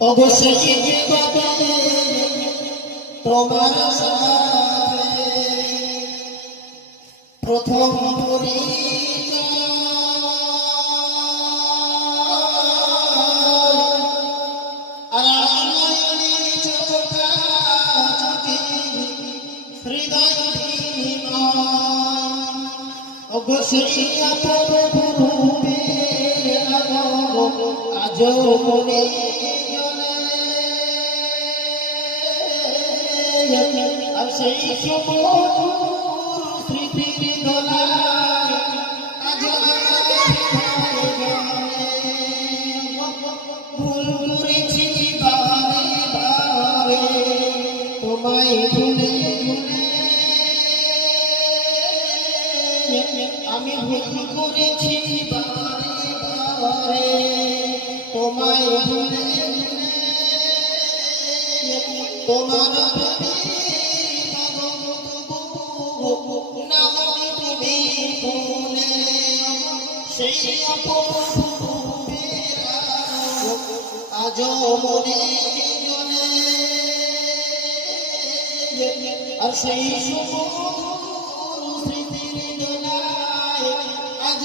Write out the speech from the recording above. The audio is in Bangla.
অবশ্যই জীবনে তোমার সাথে প্রথম অবশ্যই আজ মনে আর সেই স্মৃতির দোলায় আজ ভুল করেছি বারে বারে তোমায় ভুলে আমি ভুল করেছি বারে বারে তোমায় ভুলে তোমার সেই আজ মনে আর সেই স্মৃতির দোলায় আজ